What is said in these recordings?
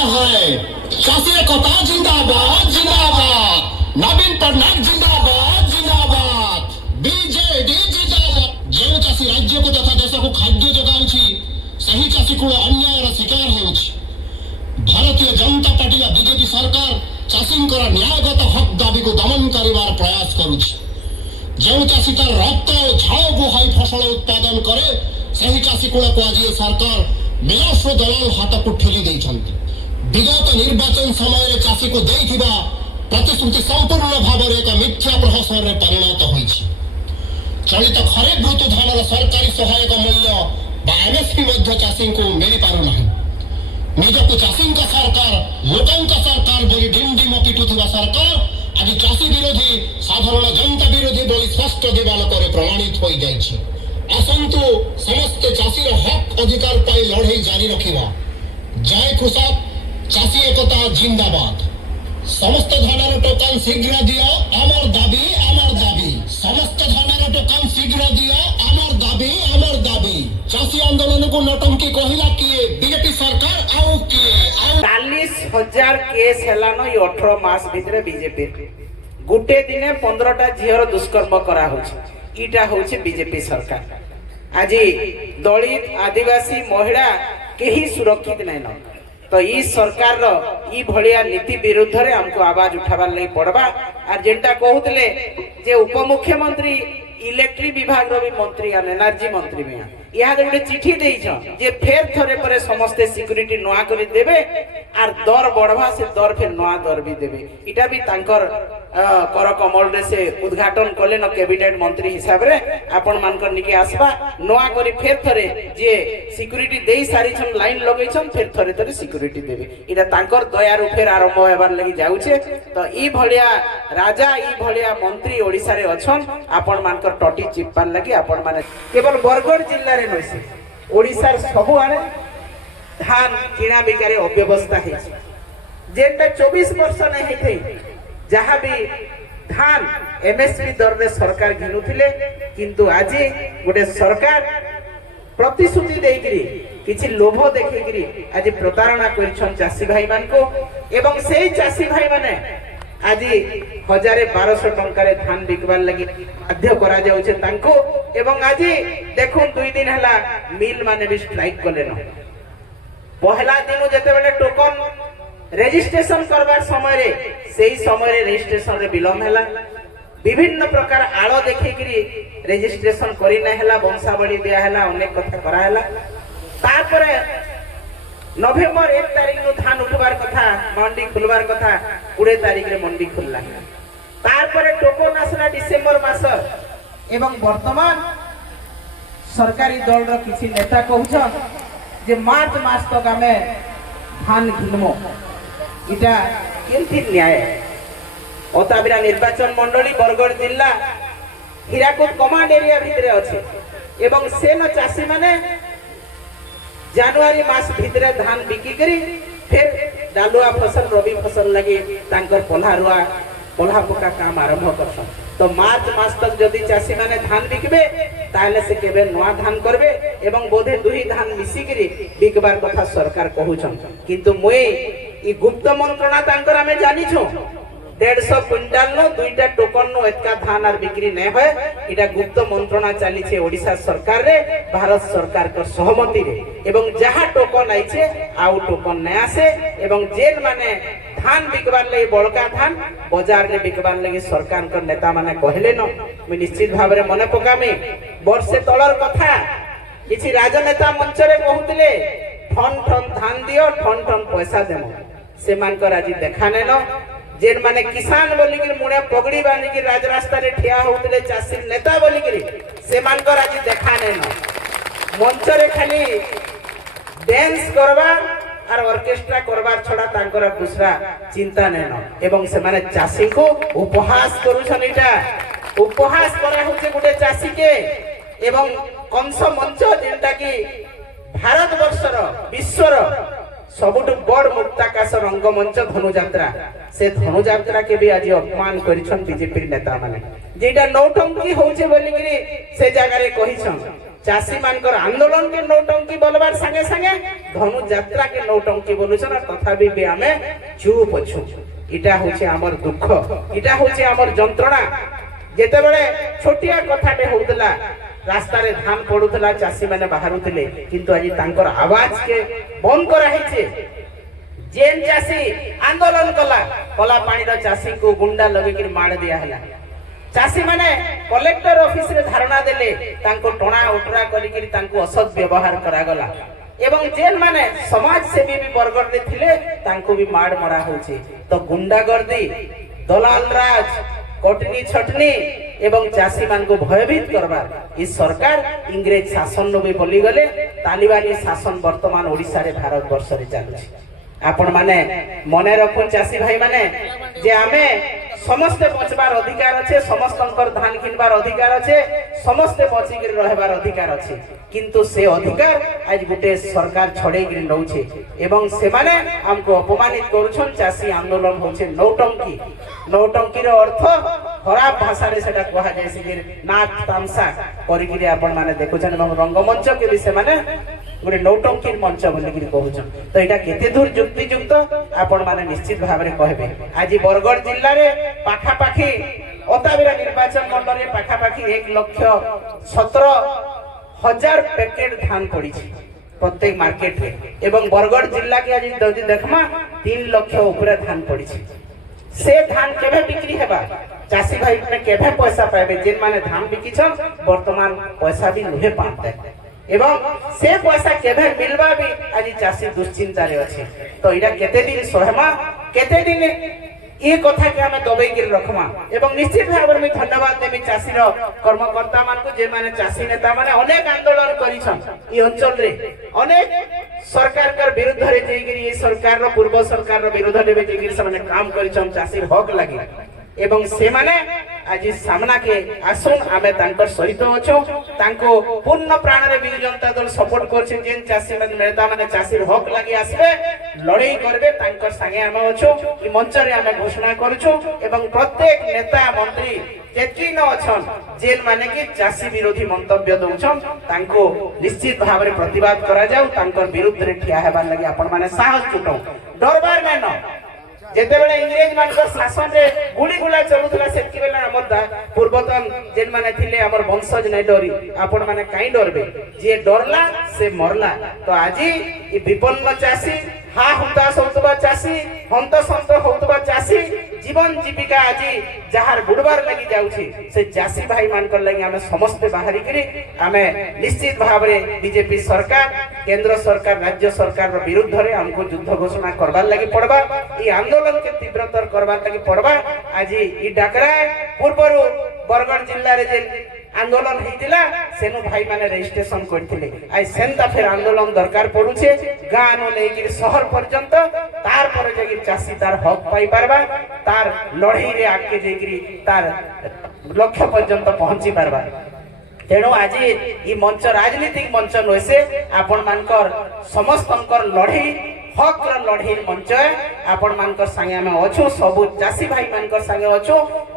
हाय चाषी एकता जिंदाबाद जिंदाबाद नवीन पटनायक जिंदाबाद जिंदाबाद बीजेडी जिंदाबाद। जो चाषी राज्य को तथा देश को खाद्य जगाउछि सही चाषी को अन्यायर शिकार होउछि। भारतीय जनता पार्टी या बीजेपी सरकार चाषींकर न्यायगत हक दाबी को दमन करिवार प्रयास करुछि। जो चाषी तार रक्त और झाड़ बुहाई फसल उत्पादन करे सही चाषी को आज सरकार विलास दलाल हाथ को ठेली देइछन्ति। विगत निर्वाचन समय चाषी को देइथिबा प्रतिश्रुति संपूर्ण भाव एक मिथ्या प्रहसन में परिणत होइछि। चलित खरीफ ऋतु धान सरकारी सहायक मूल्य एमएसपी चाषी को मिल पार ना। निजक चाषी सरकार लोक सरकार बोली डिमडिम पिटुवा सरकार आज चाषी विरोधी साधारण जनता विरोधी बोली स्पष्ट दिवालोक प्रमाणित हो जाइए। आसतु समस्त चाषी हक अधिकार पाई लड़ाई जारी रखा। जय कृषक चाषी एकता जिंदाबाद। समस्त धानर टोकन शीघ्र दियो आमर दाबी आमर दाबी। समस्त धानर टोकन शीघ्र दियो आमर दाबी। चाषी आंदोलन को नौटंकी कहला किए बीजेपी सरकार आउ किए 40,000 केस हेलानो 18 मास भितरे बीजेपी गुटे दिने 15टा झीर दुष्कर्म करा होछि। इटा होछि बीजेपी सरकार। आज दलित आदिवासी महिला केही सुरक्षित नहीं न। तो ई सरकार रो ई भलिया नीति विरुद्ध रे हमको आवाज उठाबार लई पड़बा। आर जेंटा कहउतले जे उपमुख्यमंत्री इलेक्ट्रिक विभाग रो भी मंत्री या एनर्जी मंत्री में यहाँ गोटे चिठी देइछन जे फेर थरे परे समस्त सिक्युरिटी नवा करी देबे आर दर बढ़वा से दर फिर नवा दर भी देबे। इटा भी तांकर कर कमल रे से उद्घाटन कले न कैबिनेट मंत्री हिसाब रे आपण मानकर निके आसबा नवा करी फेर थरे जे सिक्युरिटी देई सारी छन लाइन लगैछन फेर थरे थरे सिक्युरिटी देबे। इटा तांकर दयारु फेर आरंभ हेबार लागि जाउछे। तो ई भलिया राजा ई भलिया मंत्री ओडिसा रे अछन आपण मानकर टटी चिप्पार लागि आपण माने केवल बरगढ़ जिल्ला रे नइसे ओडिसा रे सबु आरे धान किना बिकारे अव्यवस्था है। जेटा 24 वर्ष नहीं हेथै जहाँ भी धान एमएसपी दर रे सरकार घिनुथिले किंतु आज गोटे सरकार प्रतिश्रुति देकरी किछि लोभ देखिकरी आज प्रतारणा करिछन चाषी भाई मान को एवं सेही चाषी भाई माने आज 1,000-1,200 टंका धान बिकबार लगी बाध्य करा जाउछे तांको। एवं आज देखो 2 दिन हला मिल माने भी स्ट्राइक कले न। पहला दिन जते बेले टोकन रजिस्ट्रेशन करबार समय रे सेही समय रे रजिस्ट्रेशन रे विलंब हला। विभिन्न प्रकार आलो देखिकरी रजिस्ट्रेशन करि नै हला वंशावली दिया हला अनेक कथा करा हला। तारपरे नवेम्बर 1 तारिख नु धान उठबार कथा मंडी खुलबार कथा 20 तारिख रे मंडी खुलला। तारपरे टोकन आसला डिसेंबर मास एवं वर्तमान सरकारी दल रो किछि नेता कहउछन जे मार्च मास तक हमें धान घिनमो। इटा केंथि न्याय ओताबिरा निर्वाचन मंडली बरगढ़ जिल्ला हीराकुद कमांड एरिया भितरे अछि एवं सेन चाषी माने जनवरी मास भितरे धान बिकी करी फिर डालुआ फसल रबी फसल लगी तांकर पोल्हा पका काम आरंभ करसन। तो मार्च मास तक जदि चाषी माने धान बिकबे ताले से केबे नवा धान करबे एवं बोधे दुही धान मिसी करी बिकबार कथा सरकार कहउछन। किंतु मोए ई गुप्त मंत्रणा तांकर हमें जानि छु 150 क्विंटाल नो 2टा टोकन नो एतका धान आर बिक्री नै होय। इटा गुप्त मंत्रणा चली छे ओडिसा सरकार रे भारत सरकार को सहमति रे एवं जहां टोकन आइछे आउ टोकन नै आसे एवं जेल माने धान बिकबार लई बड़का धान बाजार रे बिकबार लई सरकार को नेता माने कहले न। मैं निश्चित भाव रे मने पकामी वर्षे तलर कथा किछि राजनेता मंच रे कहउतले ठन ठन धान दियो ठन ठन पैसा देमो। से मानकर आज देखा नै न जेन माने किसान बोली कि मुणे पगड़ी बांधी कि राज रास्ता रे ठिया होतले चाषी नेता बोली कि से मानकर आज देखा नै न। मंच रे खाली डांस करबा आर ऑर्केस्ट्रा करबार छडा तांकर दूसरा चिंता नै न। एवं से माने चाषी को उपहास करूछन। इटा उपहास करा होचे गुटे चाषी के एवं कंस मंच जेंटा कि भारत वर्षर विश्वर सबुठ बड़ मुक्ताकाश रंगमंच धनुयात्रा से धनुयात्रा के भी आज अपमान करिछन बीजेपी नेता माने जेटा नौटंकी होउचे बोली कि से जगह रे कहिछन। चाषी मानकर आंदोलन के नौटंकी बोलबार संगे संगे धनु यात्रा के नौटंकी बोलुछन तथापि भी आमे चुप अछु। इटा होचे हमर दुख, इटा होचे हमर जंत्रणा। जेते बेले छोटिया कथाटे होउतला रास्ता रे धान पडुतला चाषी माने बाहरुतले किंतु आज तांकर आवाज के बंद करा हेचे। जेन चाषी आंदोलन कला पानी रो चाषी को गुंडा लगे कि मार दिया हला। चाषी माने कलेक्टर ऑफिस रे धारणा देले तांको टोना उटरा करी कि तांको असद व्यवहार करा गला एवं जेन माने समाज सेवी भी बरगड़ रे थिले तांको भी मार मरा होचे। तो गुंडागर्दी दलाल राज कटनी छटनी एवं चाषी मान को भयभीत करबार इस सरकार इंग्रेज शासन नो भी बोली गले तालिबानी शासन वर्तमान ओडिसा रे भारत वर्ष रे चालुछि। आपण माने मने रखुन चाषी भाई माने जे आमे समस्त बचबार अधिकार अच्छे, समस्त धान किनबार अधिकार अच्छे, समस्त बचिक रहबार अधिकार अच्छे किंतु से अधिकार आज गोटे सरकार छड़े नौछे एवं से माने हमको अपमानित करूछन। चाषी आंदोलन होछे नौटंकी। नौटंकी रो अर्थ खराब भाषा रे सेटा कहा जाय से नाच तामसा करिगिरी आपण माने देखुछन एवं रंगमंच के भी से माने गोटे नौटंकी मंच बोली कहूछन। तो एटा केते दूर युक्तियुक्त आपण माने निश्चित भाव रे कहबे। आज बरगड़ जिल्ला रे पाखापाखी अताबिरा निर्वाचन मंडल रे पाखापाखी 1,17,000 पैकेट धान पड़ी प्रत्येक मार्केट रे एवं बरगड़ जिल्ला के आज जदि देखमा 3 लाख ऊपर धान पड़ी। से धान केबे बिक्री हेबा चाषी भाई ने केबे पैसा पाइबे जेन माने धान बिकिछन वर्तमान पैसा भी नुहे पाते एवं से पैसा केबे मिलबा भी आज चाषी दुश्चिंता रे अछि। तो इडा केते दिन सोहमा केते दिन ये कथा के हमें दबाई कर रखमा एवं निश्चित भाव में धन्यवाद देबी चाषी रो कर्मकर्ता मान को जे माने चाषी नेता माने अनेक आंदोलन करिछन। ई अंचल रे अनेक सरकार कर विरुद्ध रे जेगिरी ये सरकार रो पूर्व सरकार रो विरुद्ध रे जेगिरी से माने काम करिछन चाषी हक लागि एवं से माने आज सामना के आसुन आमे तांकर सहित अछो तांको पूर्ण प्राण रे बिजु जनता दल सपोर्ट करछे। जेन चाषी माने नेता माने चाषी हक लागि आसबे लड़ाई करबे तांकर संगे आमे अछो। ई मंच रे आमे घोषणा करछु एवं प्रत्येक नेता मंत्री जेकी न अछन जेन माने कि चाषी विरोधी मंतव्य दउछन तांको निश्चित भाव रे प्रतिवाद करा जाऊ। तांकर विरुद्ध रे ठिया हेबार लागि आपण माने साहस जुटाऊ डरबार नै न। जेते बेले इंग्रेज मानकर शासन रे गुली गुला चलुतला सेति बेले हमर पूर्वतन जेन माने थिले हमर वंशज नै डरी आपण माने काई डरबे जे डरला से मरला। तो आजी ई विपन्न चाषी हा हुतास होतबा चाषी हंत संत होतबा चाषी जीवन जीविका आजी जहार बुडबार लागि जाउछि से चाषी भाई मानकर लागि हमें समस्त बाहरी करी हमें निश्चित भाव रे बीजेपी सरकार केंद्र सरकार राज्य सरकार रो विरुद्ध रे हमको युद्ध घोषणा करबार लागि पड़बा। ई आंदोलन के तीव्रतर करबार लागि पड़बा। आज ई डाकरा पूर्वरु बरगड़ जिल्ला रे जे आंदोलन हेतिला सेनु भाई माने रजिस्ट्रेशन करथिले आई सेंता फिर आंदोलन दरकार पड़ुछे गां नो लेगिर शहर पर्यंत तार पर जेगिर चासी तार हक पाई पारबा तार लड़ाई रे आके जेगिर तार लक्ष्य पर्यंत पहुंची पारबा। तेणु आज ई मंच राजनीतिक मंच नोसे आपण मानकर समस्तंकर लड़ाई हक लड़ाई मंच आपण मानकर संगे हम अछु सब चाषी भाई मानकर संगे अछु।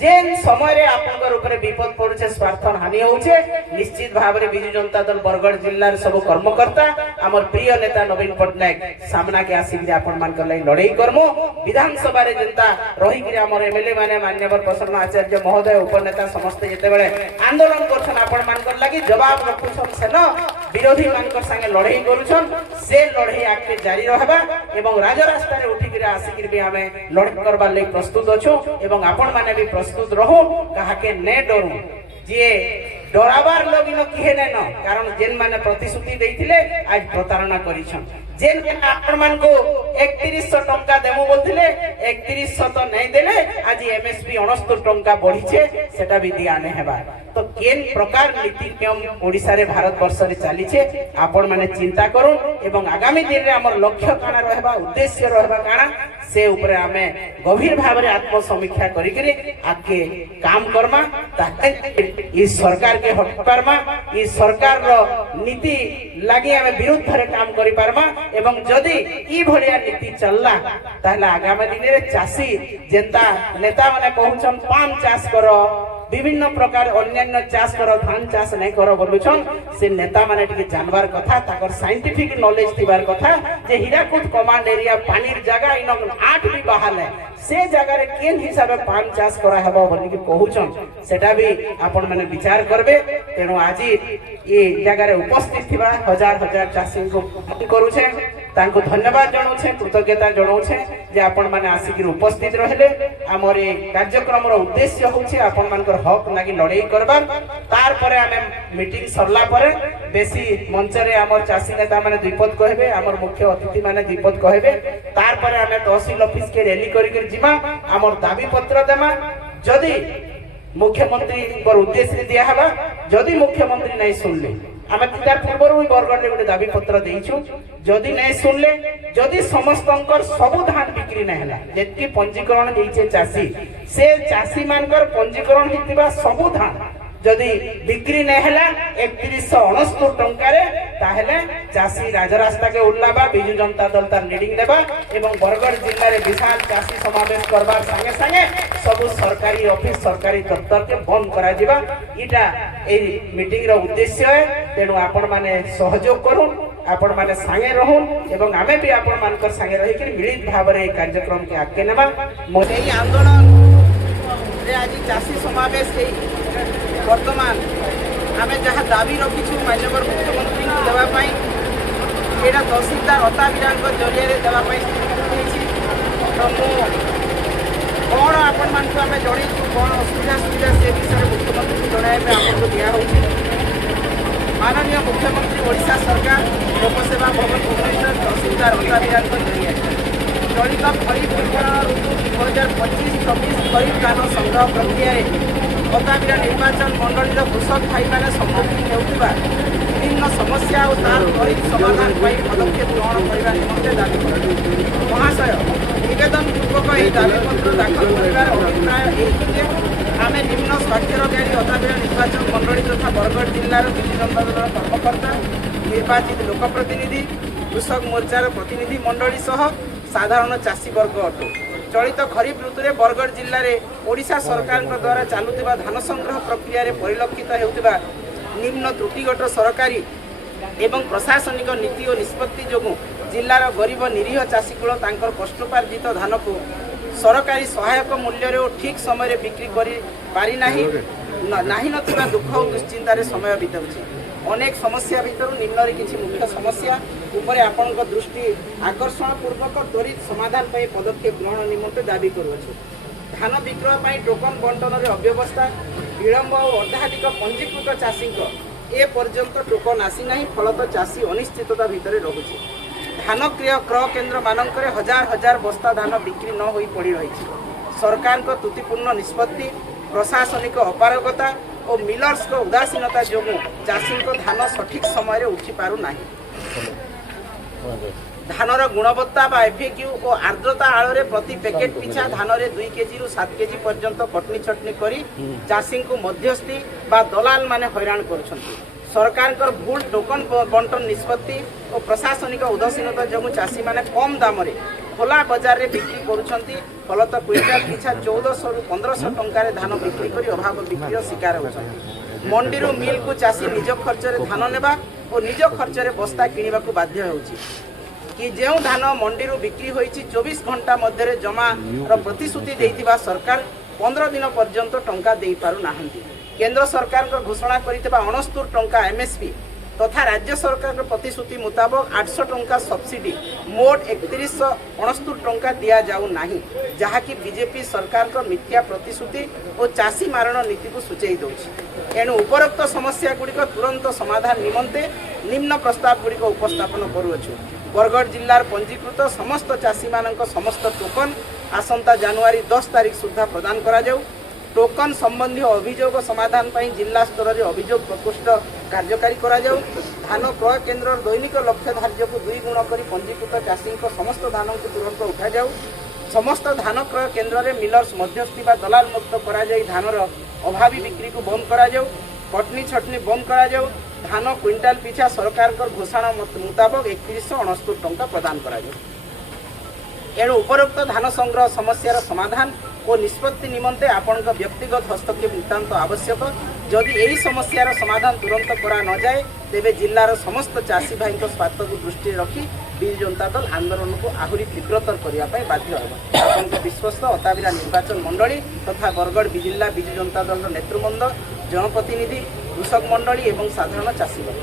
जेन समय रे आपनकर ऊपर विपद पड़ुछे स्वार्थ हानि होउछे निश्चित भाव रे बिजु जनता दल बरगड़ जिल्ला रे सब कर्मकर्ता हमर प्रिय नेता नवीन पटनायक सामना के आसी के आपण मानकर लई लड़ाई करमो। विधानसभा रे जनता रही के हमर एमएलए माने माननीय प्रसन्न आचार्य महोदय उपनेता समस्त जेते बेले आंदोलन करछन आपण मानकर लागि जवाब रखुछन सेन विरोधी मानकर संगे लड़ाई करूछन से लड़ाई आके जारी रहबा एवं राजरास्ता रे उठी के आसी के भी हमें लड़ाई करबा लई प्रस्तुत अछु एवं आपण माने भी प्रस्तुत रहो कहा के ने डरू जे डराबार लोग इन किहे नै न कारण जेन माने प्रतिश्रुति देथिले आज प्रतारणा करिछन। जेन के आपण मान को 3100 टंका देमु बोलथिले 3100 तो नै देले आज एमएसपी 69 टंका बढ़िछे सेटा भी दिया नै हेबा। तो केन प्रकार नीति नियम ओडिसा रे भारत वर्ष रे चाली छे आपण माने चिंता करू एवं आगामी दिन रे हमर लक्ष्य काना रहबा उद्देश्य रहबा काना से ऊपर हमें गंभीर भाव रे आत्म समीक्षा करी करी आगे काम करमा ताके ई सरकार के हट पारमा ई सरकार रो नीति लागि हमें विरुद्ध रे काम करि पारमा एवं जदी ई भलिया नीति चलला ताहले आगामी दिन रे चासी जेंता नेता माने कहउछन पान चाष करो विभिन्न प्रकार अन्यान्य चाष कर धान चाष नहीं कर बोलुछन से नेता माने टिके जानबार कथा ताकर साइंटिफिक नॉलेज थिबार कथा जे हीराकुद कमांड एरिया पानीर जगह इन 8 भी बाहाले से जगह रे केन हिसाब पान चाष करा हेबो बोली कि कहूछन सेटा भी आपण माने विचार करबे तेनु आजी ये जगह रे उपस्थित थिबा हजार हजार चाषी को करूछे तांको धन्यवाद जणाउछे कृतज्ञता जणाउछे जे आपण माने आसिक उपस्थित रहले हमर ए कार्यक्रम रो उद्देश्य होछि आपण मानकर हक लागि लड़ाई करबार तार परे हमें मीटिंग सरला परे बेसी मंच रे हमर चाषी नेता माने द्विपद कहबे हमर मुख्य अतिथि माने द्विपद कहबे तार परे हमें तहसील ऑफिस के रैली करी जिमा हमर दाबी पत्र देमा जदी मुख्यमंत्री पर उद्देश्य दिया हबा जदी मुख्यमंत्री नहीं सुनले आमे तार पूर्व ही बरगढ़ गोटे दाबी पत्र देइछु जदी नहीं सुनले जदी समस्तंकर सब धान बिक्री नहीं हला जेति पंजीकरण देइछे चासी से चासी मानकर पंजीकरण हितिबा सब धान जदी बिक्री नहीं हला 3169 टंका रे ताहेले चासी राजरास्ता के उल्लाबा बिजु जनता दल तार लीडिंग देबा एवं बरगढ़ जिल्ला रे विशाल चासी समावेश करबार संगे संगे सब सरकारी ऑफिस सरकारी दफ्तर के बंद करा दिबा इटा ए मीटिंग रो उद्देश्य है तेनु आपण माने सहयोग करूं आपण माने संगे रहूं एवं आमे भी आपण मानकर संगे रही कि मिलित भाव रे कार्यक्रम के आगे नेबा मोते आंदोलन रे आज चासी समावेश हे वर्तमान आमे जहाँ दाबी रखीछु माननीय मुख्यमंत्री को देवा पाई एटा तहसीलदार अता विरांक जरिया देवाई तो कौन आपण मान आम जड़ू कौन असुविधा सुविधा से विषय मुख्यमंत्री को जन आपको दिखाई माननीय मुख्यमंत्री ओडिशा सरकार लोकसेवा भवन भुवनेश्वर तहसीलदार अता विरांक जरिया चलित खरीफ वितरण ऋतु 2025-26 खरीफ धान संग्रह प्रक्रिया अता विरा निर्वाचन मंडल कृषक भाई मैंने सम्मुखीन होता विभिन्न समस्या और तार त्वरित समाधान पदक्षेप ग्रहण करने निमंते दाबी कर महाशय निवेदन पूर्वक यह दाबीपत्र दाखल कर अभिप्राय आम निम्न स्वाक्षर ज्ञानी अता विरा निर्वाचन मंडल तथा बरगढ़ जिलार विजु जनता दल कर्मकर्ता निर्वाचित लोकप्रतिनिधि कृषक मोर्चार प्रतिनिधि मंडली सह साधारण चाषी वर्ग अटू चलित खरीफ ऋतु में बरगढ़ जिले में ओडिशा सरकार द्वारा चलुवा धान संग्रह प्रक्रिया रे परिलक्षित होता निम्न त्रुटिगत सरकारी एवं प्रशासनिक नीति और निष्पत्ति जो जिलार गरीब निरीह चाषीकूल कष्टोपार्जित धान को सरकारी सहायक मूल्य और ठीक समय बिक्री कर पारि नाही नथिबा दुख और दुश्चिंतार समय बिताउछि अनेक समस्या भितर निम्न किसी मुख्य समस्या उपरे आपण दृष्टि आकर्षण पूर्वक त्वरित समाधान पर पदक्षेप ग्रहण निमंते दाबी करुछु धान विक्रय पर टोकन बंटन अव्यवस्था विलंब और अर्धाधिक पंजीकृत चाषी ए पर्यंत टोकन आसी ना फलत चाषी अनिश्चितता भितर रोचे धान क्रय केन्द्र मानक हजार हजार बस्ता धान बिक्री न हो पड़ रही सरकार त्रुटिपूर्ण निष्पत्ति प्रशासनिक अपारगता और मिलर्स को उदासीनता जो चाषी धान सठिक समय उठी पारना धानर गुणवत्ता बा एफएक्यू और आर्द्रता आड़ प्रति पैकेट पिछा धान में 2 केजी रु 7 केजी पर्यंत कटनी छटनी करी चाषी को मध्यस्थी बा दलाल माने हैरान कर सरकार भूल टोकन बंटन निष्पत्ति और प्रशासनिक उदासीनता जो चाषी माने कम दाम रे खोला बजार रे बिक्री करुछंती फलत क्विंटाल पिछा 1400 रु 1500 टंका रे धान बिक्री करी अभाव बिक्रीर शिकार होछंती मंडी रो मिल को चाषी निज खर्च रे धान नेबा और निज खर्च रे बस्ता किनिबा को बाध्य होउची कि जो धान मंडी रू बिक्री होईची 24 घंटा मध्य जमा प्रतिश्रुति देइतिबा सरकार 15 दिन पर्यंत टंका दे पारु नाहंती केंद्र सरकार घोषणा करितबा 69 टंका एमएसपी तथा राज्य सरकार प्रतिश्रुति मुताबक 800 टंका सब्सिडी मोट 3169 टंका दिया जाऊ नाही जहाँकि बीजेपी सरकार को मिथ्या प्रतिश्रुति और चाषी मारण नीति को सूचई दौर एणु उपरोक्त समस्या गुड़िक तुरंत समाधान निमंते निम्न प्रस्ताव गुड़िक उपस्थापन करुअछु बरगढ़ जिलार पंजीकृत समस्त चाषी मानक समस्त टोकन आसंता जनवरी 10 तारिख सुधा प्रदान करा जाऊ टोकन संबंधी अभियोग समाधान पर जिला स्तर में अभियोग प्रकोष्ठ कार्यकारी करा जाऊ धान क्रय केन्द्र दैनिक लक्ष्य धार्य को 2 गुण कर पंजीकृत चाषी समस्त धान को तुरंत उठा जाऊ समस्त धान क्रय केन्द्र में मिलर्स मध्यस्थी व दलाल मुक्त करा जाई धानर अभावी बिक्री को बंद करा जाऊ कटनी छटनी बंद करा जाऊ धान क्विंटाल पिछा सरकार घोषणा मुताबक 3169 टंका प्रदान करा जाऊ एणु उपरोक्त धान संग्रह समस्यार समाधान ଓ ନିଷ୍ପତ୍ତି ନିମନ୍ତେ ଆପଣଙ୍କ ବ୍ୟକ୍ତିଗତ ହସ୍ତକ୍ଷେପ ନିତାନ୍ତ ଆବଶ୍ୟକ। ଯଦି ଏହି ସମସ୍ୟାର ସମାଧାନ ତୁରନ୍ତ କରା ନଯାଏ ତେବେ ଜିଲ୍ଲାର ସମସ୍ତ ଚାଷୀ ଭାଇଙ୍କ ସ୍ୱାର୍ଥକୁ ଦୃଷ୍ଟିରେ ରଖି ବିଜୁ ଜନତା ଦଳ ଆନ୍ଦୋଳନକୁ ଆହୁରି ତୀବ୍ରତର କରିବା ପାଇଁ ବାଧ୍ୟ ହେବ। ଆପଣଙ୍କ ବିଶ୍ୱସ୍ତ ଅତାବିରା ନିର୍ବାଚନ ମଣ୍ଡଳୀ ତଥା ବରଗଡ଼ ଜିଲ୍ଲା ବିଜୁ ଜନତା ଦଳର ନେତୃବୃନ୍ଦ, ଜନପ୍ରତିନିଧି, କୃଷକ ମଣ୍ଡଳୀ ଏବଂ ସାଧାରଣ ଚାଷୀ ବର୍ଗ।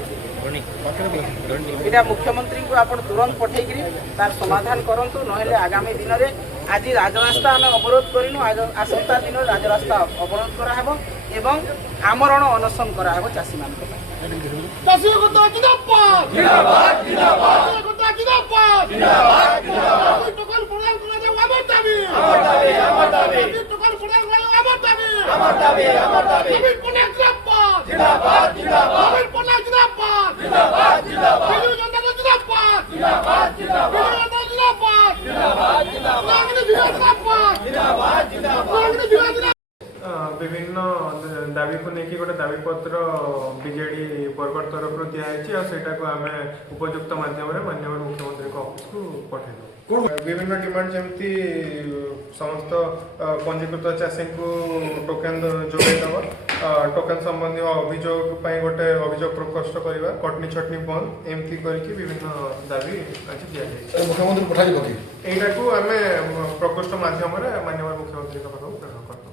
এটা মুখ্যমন্ত্রীকে আপনার তুরন্ত পঠাইকি তার সমাধান করতু, নহলে আগামী দিনের আজ রাজরাস্তা আমি অবরোধ করিনু, আসন্তা দিন রাজরাস্তা অবরোধ করা হব এবং আমরণ অনশন করা হব চাষী মানুষ। বিভিন্ন দাবিକୁ ନେଇକି ଗୋଟେ ଦାବିପତ୍ର ବିଜେଡି ବରଗଡ଼ ତରଫରୁ ଦିଆହେଇଛି ଆଉ ସେଇଟାକୁ ଆମେ ଉପଯୁକ୍ତ ମାଧ୍ୟମରେ ମାନ୍ୟବର ମୁଖ୍ୟମନ୍ତ୍ରୀଙ୍କ ଅଫିସକୁ ପଠାଇବୁ। ବିଭିନ୍ନ ଡିମାଣ୍ଡ ଯେମିତି ସମସ୍ତ ପଞ୍ଜୀକୃତ ଚାଷୀଙ୍କୁ ଟୋକେନ୍ ଯୋଗାଇ ଦେବା, ଟୋକେନ୍ ସମ୍ବନ୍ଧୀୟ ଅଭିଯୋଗ ପାଇଁ ଗୋଟେ ଅଭିଯୋଗ ପ୍ରକୋଷ୍ଠ କରିବା, କଟନୀ ଛଟନୀ ବନ୍ଦ, ଏମିତି କରିକି ବିଭିନ୍ନ ଦାବି ଆଜି ଦିଆଯାଇଛି। ମୁଖ୍ୟମନ୍ତ୍ରୀ ପଠାଯିବ କି? ଏଇଟାକୁ ଆମେ ପ୍ରକୋଷ୍ଠ ମାଧ୍ୟମରେ ମାନ୍ୟବର ମୁଖ୍ୟମନ୍ତ୍ରୀଙ୍କ ପାଖକୁ ପ୍ରେରଣ କରିବୁ।